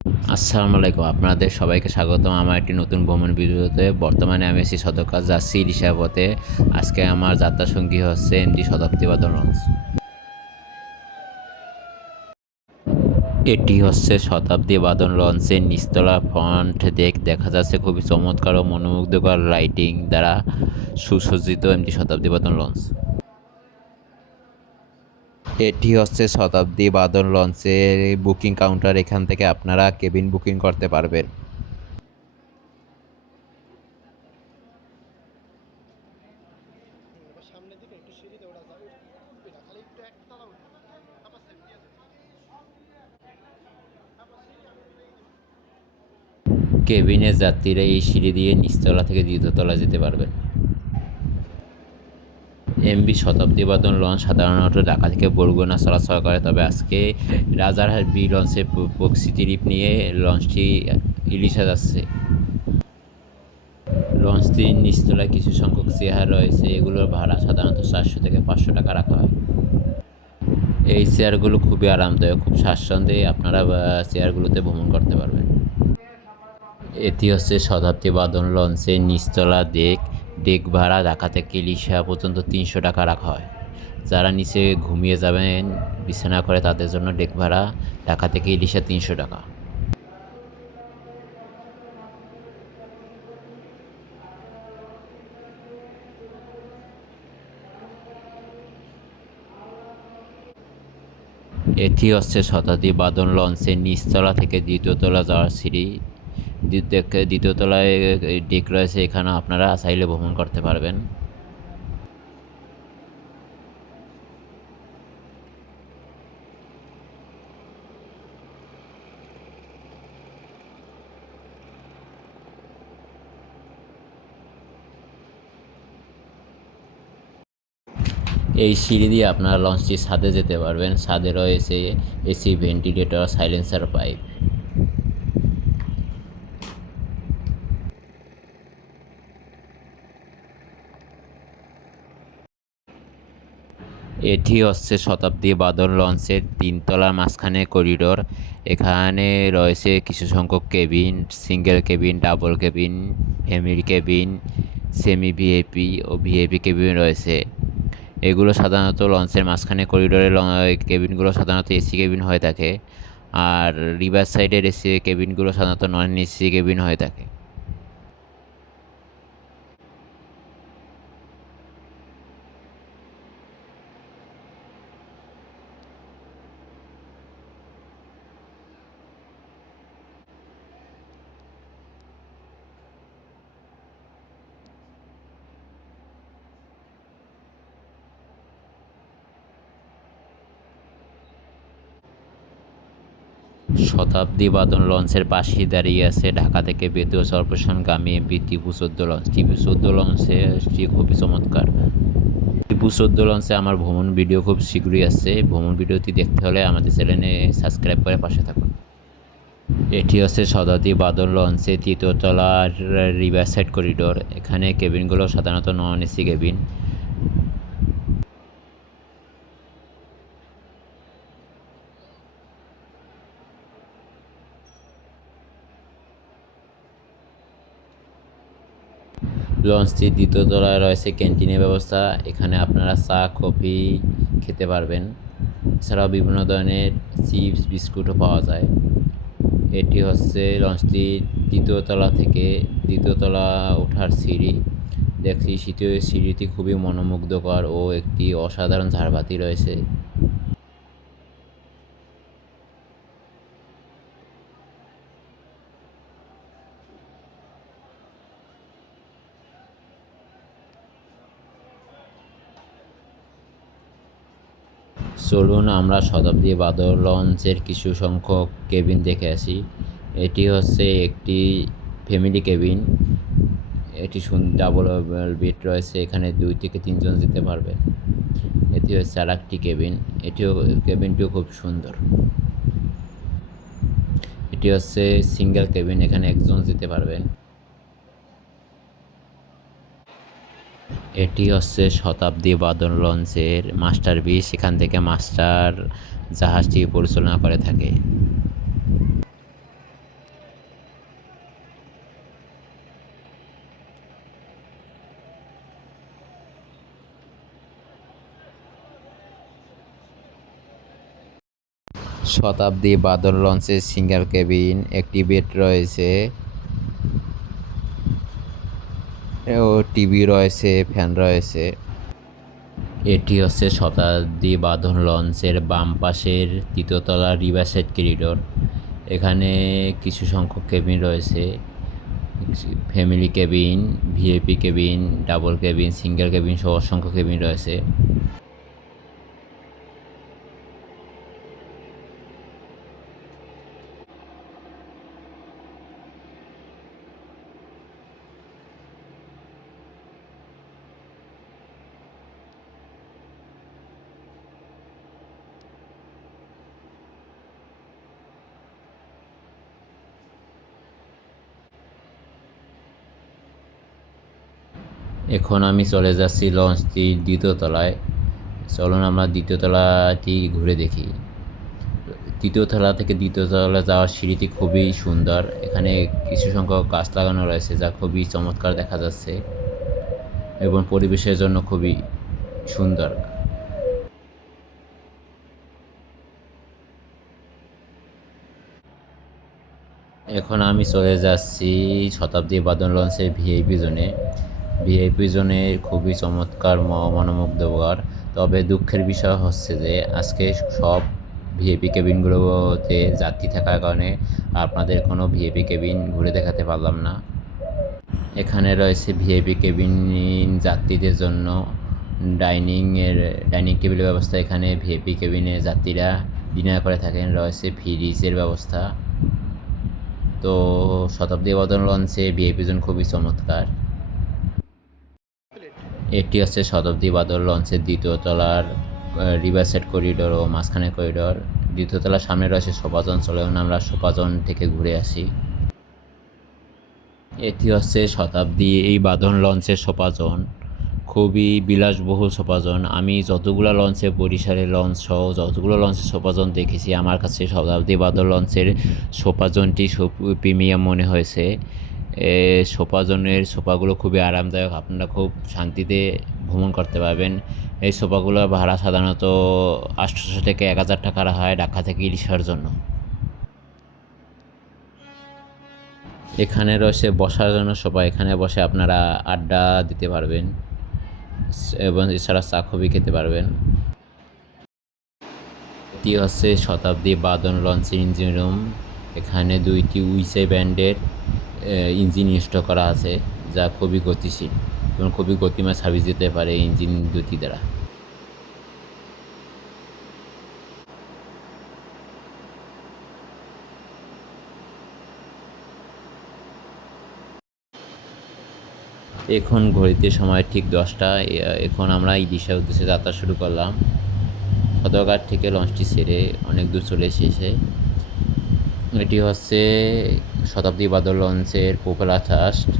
আসসালামু আলাইকুম, আপনাদের সবাইকে স্বাগতম আমার একটি নতুন ভ্রমণ ভিডিওতে। বর্তমানে আমি আছি সদরঘাট যাচ্ছি ইলিশা পথে। আজকে আমার যাত্রা সঙ্গী হচ্ছে এমডি শতাব্দী বাদল লঞ্চ। এটি হচ্ছে শতাব্দী বাদল লঞ্চের নিচতলা ফ্রন্ট ডেক। দেখা যাচ্ছে খুবই চমৎকার ও মনোমুগ্ধকর লাইটিং দ্বারা সুসজ্জিত এমডি শতাব্দী বাদল লঞ্চ। এটি হচ্ছে শতাব্দী বাদল লঞ্চের বুকিং কাউন্টার। এখান থেকে আপনারা কেবিন বুকিং করতে পারবেন। কেবিনের যাত্রীরা এই সিঁড়ি দিয়ে নিচতলা থেকে দ্বিতীয় তলায় যেতে পারবেন। এমভি শতাব্দী বাদল লঞ্চ সাধারণত ঢাকা থেকে বরগুনা চলাচল করে, তবে আজকে রাজারহাট বি লঞ্চে প্রক্সি ট্রিপ নিয়ে লঞ্চটি ইলিশা যাচ্ছে। লঞ্চটির নিচতলায় কিছু সংখ্যক চেয়ার রয়েছে, এগুলোর ভাড়া সাধারণত 400 থেকে 500 টাকা রাখা হয়। এই চেয়ারগুলো খুবই আরামদায়ক, খুব স্বাচ্ছন্দ্যে আপনারা চেয়ারগুলোতে ভ্রমণ করতে পারবেন। এটি হচ্ছে শতাব্দী বাদল লঞ্চের নিচতলা ডেক। ডেক ভাড়া ঢাকা থেকে ইলিশা পর্যন্ত 300 টাকা রাখা হয়। যারা নিচে ঘুমিয়ে যাবেন বিছানা করে তাদের জন্য ডেক ভাড়া ঢাকা থেকে ইলিশা 300 টাকা। এটি হচ্ছে শতাব্দী বাদল লঞ্চের নিচতলা থেকে দ্বিতীয় তলা যাওয়ার সিঁড়ি। দ্বিতীয় তলায় ডেক রয়েছে, এখানে আপনারা চাইলে ভ্রমণ করতে পারবেন। এই সিঁড়ি দিয়ে আপনারা লঞ্চটির ছাদে যেতে পারবেন। ছাদে রয়েছে এসি, ভেন্টিলেটর, সাইলেন্সার পাইপ। এটি হচ্ছে শতাব্দী বাদল লঞ্চের 3তলার মাঝখানে করিডোর। এখানে রয়েছে কিছু সংখ্যক cabin, single cabin, double cabin, family cabin, semi VIP ও ভিআইপি কেবিন রয়েছে। এগুলো সাধারণত লঞ্চের মাঝখানে করিডোরের কেবিনগুলো সাধারণত এসি কেবিন হয়ে থাকে, আর রিভার সাইডের এসি কেবিনগুলো সাধারণত নন এসি কেবিন হয়ে থাকে। শতাব্দী বাদল লঞ্চের পাশেই দাঁড়িয়ে আছে ঢাকা থেকে বেতুয়া চরপেশনগামী এমভি টিপু 14 লঞ্চ। টিপু 14 লঞ্চটি খুবই চমৎকার। টিপু 14 লঞ্চে আমার ভ্রমণ ভিডিও খুব শীঘ্রই আসছে। ভ্রমণ ভিডিওটি দেখতে হলে আমাদের চ্যানেলে সাবস্ক্রাইব করে পাশে থাকুন। এটি হচ্ছে শতাব্দী বাদল লঞ্চের 3য় তলার রিভার সাইড করিডোর। এখানে কেবিনগুলো সাধারণত নন এসি কেবিন। লঞ্চটির 2য় তলায় রয়েছে ক্যান্টিনের ব্যবস্থা। এখানে আপনারা চা, কফি খেতে পারবেন। এছাড়াও বিভিন্ন ধরনের চিপস, বিস্কুটও পাওয়া যায়। এটি হচ্ছে লঞ্চটির 2য় তলা থেকে 2য় তলা ওঠার সিঁড়ি। দেখছি সিঁড়িটি খুবই মনোমুগ্ধকর ও একটি অসাধারণ ঝাড়বাতি রয়েছে। চলুন আমরা শতাব্দী বাদল লঞ্চের কিছু সংখ্যক কেবিন দেখে আসি। এটি হচ্ছে একটি ফ্যামিলি কেবিন। এটি ডাবল বেড রয়েছে, এখানে 2 থেকে 3 জন যেতে পারবে। এটি হচ্ছে আর একটি কেবিন। কেবিনটিও খুব সুন্দর। এটি হচ্ছে সিঙ্গেল কেবিন, এখানে একজন যেতে পারবেন। এটি হচ্ছে শতাব্দী বাদল লঞ্চের মাস্টার বিচ। এখান থেকে মাস্টার জাহাজটি পরিচালনা করে থাকে। শতাব্দী বাদল লঞ্চের সিঙ্গেল কেবিন, একটি বেড রয়েছে ও টিভি রয়েছে, ফ্যান রয়েছে। এটি হচ্ছে শতাব্দী বাঁধন লঞ্চের বাম পাশের তৃতীয়তলার রিভারসাইড করিডোর। এখানে কিছু সংখ্যক কেবিন রয়েছে, family cabin, VIP cabin, double cabin, single cabin সহ অসংখ্য কেবিন রয়েছে। এখন আমি চলে যাচ্ছি লঞ্চটির দ্বিতীয় তলায়। চলুন আমরা দ্বিতীয় তলাটি ঘুরে দেখি। তৃতীয় তলা থেকে দ্বিতীয় তলা যাওয়ার সিঁড়িটি খুবই সুন্দর। এখানে কিছু সংখ্যক গাছ লাগানো রয়েছে যা খুবই চমৎকার দেখা যাচ্ছে এবং পরিবেশের জন্য খুবই সুন্দর। এখন আমি চলে যাচ্ছি শতাব্দী বাদল লঞ্চের ভিআইপি জোনে। ভিআইপি জোনে খুবই চমৎকার মনোমুগ্ধকর। তবে দুঃখের বিষয় হচ্ছে যে আজকে সব ভিআইপি কেবিনগুলোতে যাত্রী থাকার কারণে আপনাদের কোনো ভিআইপি কেবিন ঘুরে দেখাতে পারলাম না। এখানে রয়েছে ভিআইপি কেবিন যাত্রীদের জন্য ডাইনিং টেবিলের ব্যবস্থা। এখানে ভিআইপি কেবিনে যাত্রীরা ডিনার করে থাকেন। রয়েছে ফ্রিজের ব্যবস্থা। তো শতাব্দী বাদল লঞ্চে ভিআইপি জোন খুবই চমৎকার। এটি হচ্ছে শতাব্দী বাদল লঞ্চের দ্বিতীয় তলার রিভারসাইড করিডোর ও মাঝখানের করিডোর। দ্বিতীয় তলার সামনে রয়েছে সোপাজন। চলুন আমরা সোপাজন থেকে ঘুরে আসি। এটি হচ্ছে শতাব্দী বাদল লঞ্চের সোপাজন। খুবই বিলাসবহুল সোপাজন। আমি যতগুলো লঞ্চে বরিশালের লঞ্চ সহ যতগুলো লঞ্চের সোপাজন দেখেছি, আমার কাছে শতাব্দী বাদল লঞ্চের সোপাজনটি প্রিমিয়াম মনে হয়েছে। সোপাগুলো খুবই আরামদায়ক। আপনারা খুব শান্তিতে ভ্রমণ করতে পারবেন। এই সোফাগুলোর ভাড়া সাধারণত 800 থেকে 1000 টাকা হয় ঢাকা থেকে ইলিশার জন্য। এখানে রয়েছে বসার জন্য সোফা। এখানে বসে আপনারা আড্ডা দিতে পারবেন এবং এছাড়া চা কফি খেতে পারবেন। এটি হচ্ছে শতাব্দী বাদল লঞ্চের ইঞ্জিন রুম। এখানে 2টি উইসে ব্র্যান্ডের ইঞ্জিন ইনস্টল করা আছে যা খুবই গতিশীল এবং খুবই গতিময় সার্ভিস দিতে পারে ইঞ্জিন দুটি দ্বারা। এখন ঘড়িতে সময় ঠিক 10টা। এখন আমরা ইলিশার উদ্দেশ্যে যাত্রা শুরু করলাম। সদরঘাট থেকে লঞ্চটি ছেড়ে অনেক দূর চলে এসেছে। এটি হচ্ছে শতাব্দী বাদল লঞ্চের প্রোপেলার থ্রাস্ট।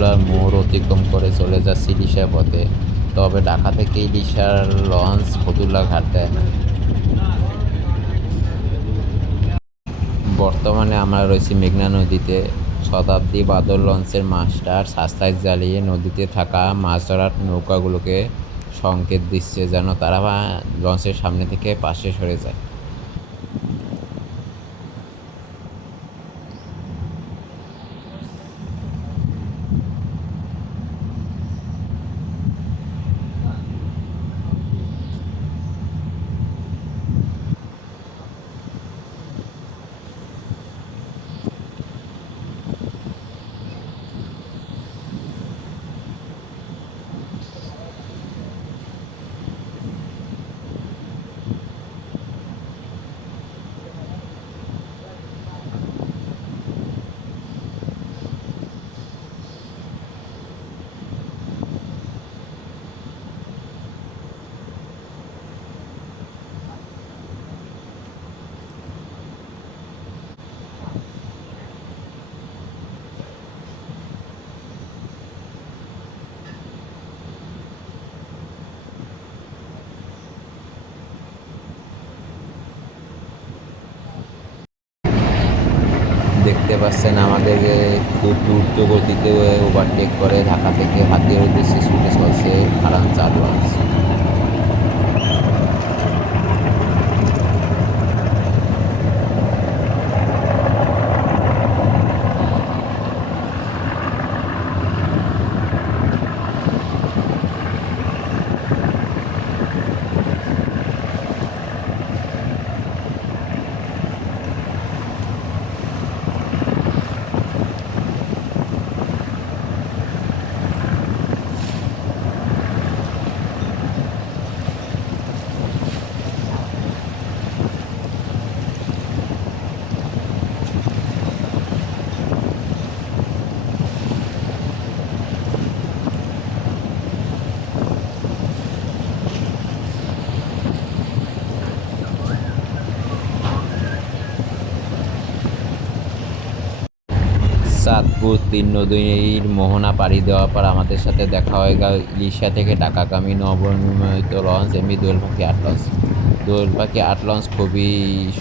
ফতুল্লার মোড় অতিক্রম করে চলে যাচ্ছে ইলিশার পথে। তবে ঢাকা থেকে ইলিশার লঞ্চ ফতুল্লা ঘাট দেয় না। বর্তমানে আমরা রয়েছি মেঘনা নদীতে। শতাব্দী বাদল লঞ্চের মাস্টার সার্চলাইট জ্বালিয়ে নদীতে থাকা মাছ ধরার নৌকাগুলোকে সংকেত দিচ্ছে যেন তারা লঞ্চের সামনে থেকে পাশে সরে যায়। দেখতে পাচ্ছেন আমাদেরকে খুব দ্রুত গতিতে ওভারটেক করে ঢাকা থেকে হাতিয়ার উদ্দেশ্যে ছুটে চলছে হারান 4 লঞ্চ। চাঁদপুর 3 নদীর মোহনা পাড়ি দেওয়ার পর আমাদের সাথে দেখা হয়ে গেল ইলিশা থেকে ঢাকাগামী নবনির্মিত লঞ্চ এমভি দোয়েল পাখি 8 লঞ্চ। দোয়েল পাখি 8 লঞ্চ খুবই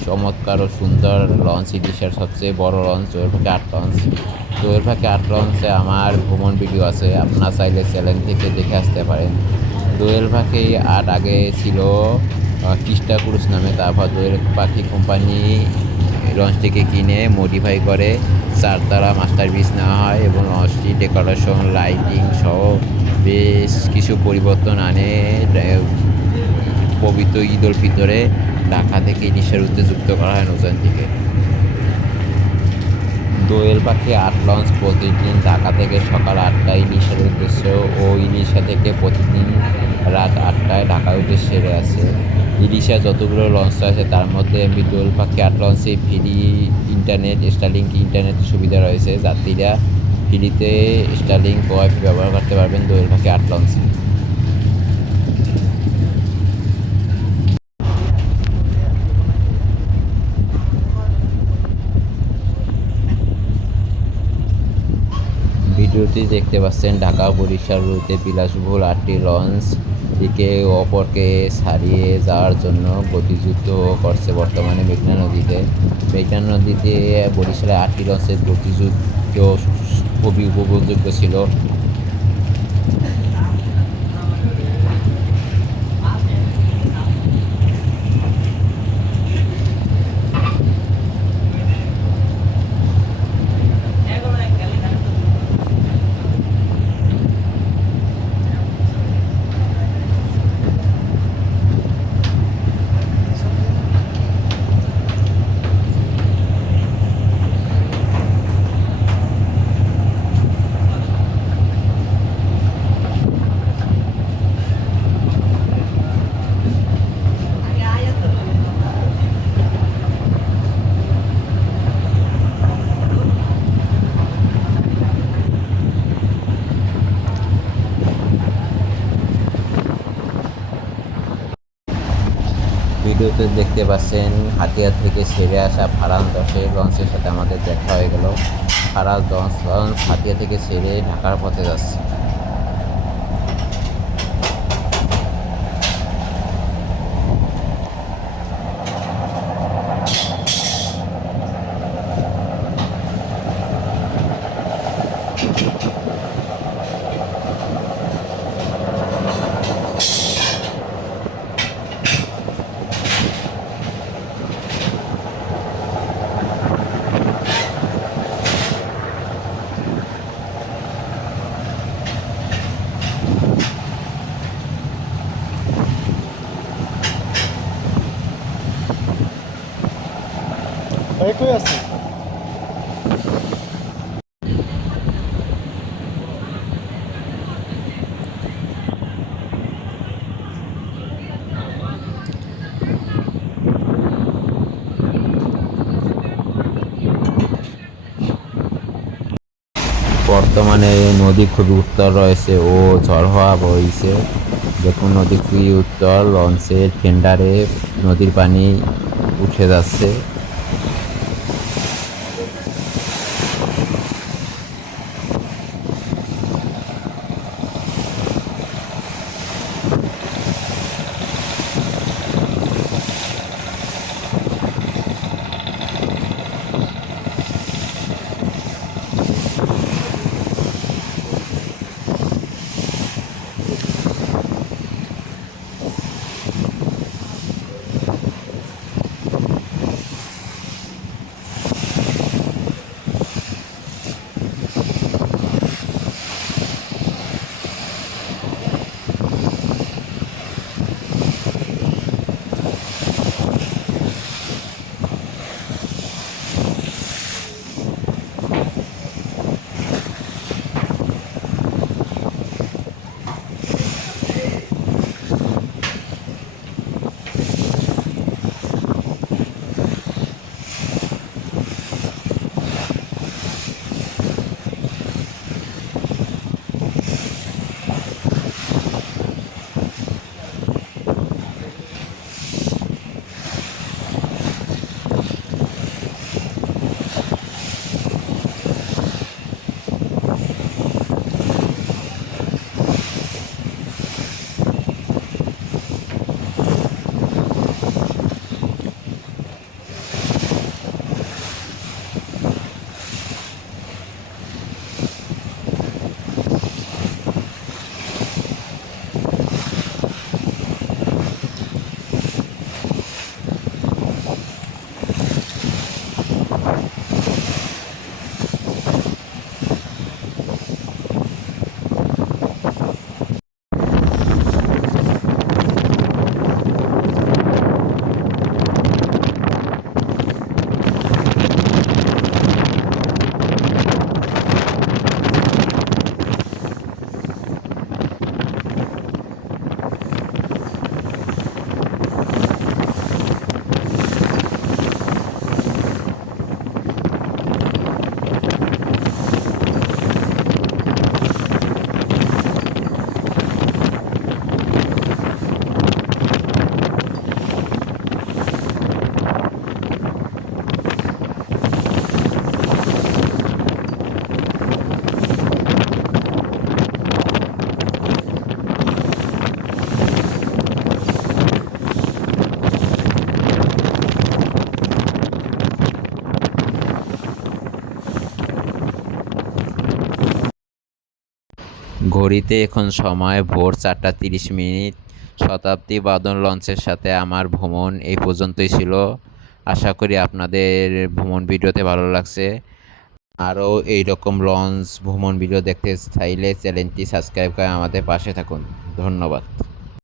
চমৎকার ও সুন্দর লঞ্চ, ইলিশার সবচেয়ে বড় লঞ্চ দোয়েল পাখি 8 লঞ্চ। দোয়েল পাখি 8 লঞ্চে আমার ভ্রমণ ভিডিও আছে, আপনারা চাইলে চ্যানেল থেকে দেখে আসতে পারেন। দোয়েল পাখি 8 আগে ছিল টিস্টা ক্রুজ নামে, তারপর দোয়েল পাখি কোম্পানি লঞ্চটিকে কিনে মডিফাই করে 4 তারা মাস্টার পিস নেওয়া হয় এবং লঞ্চটি ডেকোরেশন লাইটিং সহ বেশ কিছু পরিবর্তন আনে পবিত্র ঈদ উল ফিতরে ঢাকা থেকে ইলিশার উদ্দেশ্যে যুক্ত করা হয় নৌযানটিকে। দোয়েল পাখি 8 লঞ্চ প্রতিদিন ঢাকা থেকে সকাল 8টায় ইলিশার উদ্দেশ্যে ও ইলিশা থেকে প্রতিদিন রাত 8টায় ঢাকার উদ্দেশ্যে ছেড়ে আসে। ইলিশা যতগুলো লঞ্চ আছে তার মধ্যে এমভি দোয়েল পাখি 8 লঞ্চে ফ্রি ইন্টারনেট স্টারলিংক ইন্টারনেটের সুবিধা রয়েছে। যাত্রীরা ফ্রিতে স্টারলিংক ওয়াইফাই ব্যবহার করতে পারবেন দোয়েল পাখি 8 লঞ্চে। ভিডিওটি দেখতে পাচ্ছেন ঢাকা বরিশাল রুটে বিলাসবহুল 8টি লঞ্চ একে অপরকে ছাড়িয়ে যাওয়ার জন্য গতিযুদ্ধ করছে বর্তমানে মেঘনা নদীতে। মেঘনা নদীতে বরিশালে 8টি লঞ্চের গতিযুদ্ধ খুবই উপভোগযোগ্য ছিল। ভিডিওতে দেখতে পাচ্ছেন হাতিয়া থেকে ছেড়ে আসা ফারান 10 লঞ্চের সাথে আমাদের দেখা হয়ে গেল। ফারান 10 লঞ্চ হাতিয়া থেকে ছেড়ে ঢাকার পথে যাচ্ছে। কই আছে? বর্তমানে নদী খুবই উত্তল রয়েছে ও ঝড় হওয়া বইছে। দেখুন নদী খুবই উত্তল, লঞ্চের টেন্ডারে নদীর পানি উঠে যাচ্ছে। ঘড়িতে এখন সময় ভোর 4:30। শতাব্দী বাদন লঞ্চের সাথে আমার ভ্রমণ এই পর্যন্তই ছিল। আশা করি আপনাদের ভ্রমণ ভিডিওতে ভালো লাগছে। আরও এইরকম লঞ্চ ভ্রমণ ভিডিও দেখতে চাইলে চ্যানেলটি সাবস্ক্রাইব করে আমাদের পাশে থাকুন। ধন্যবাদ।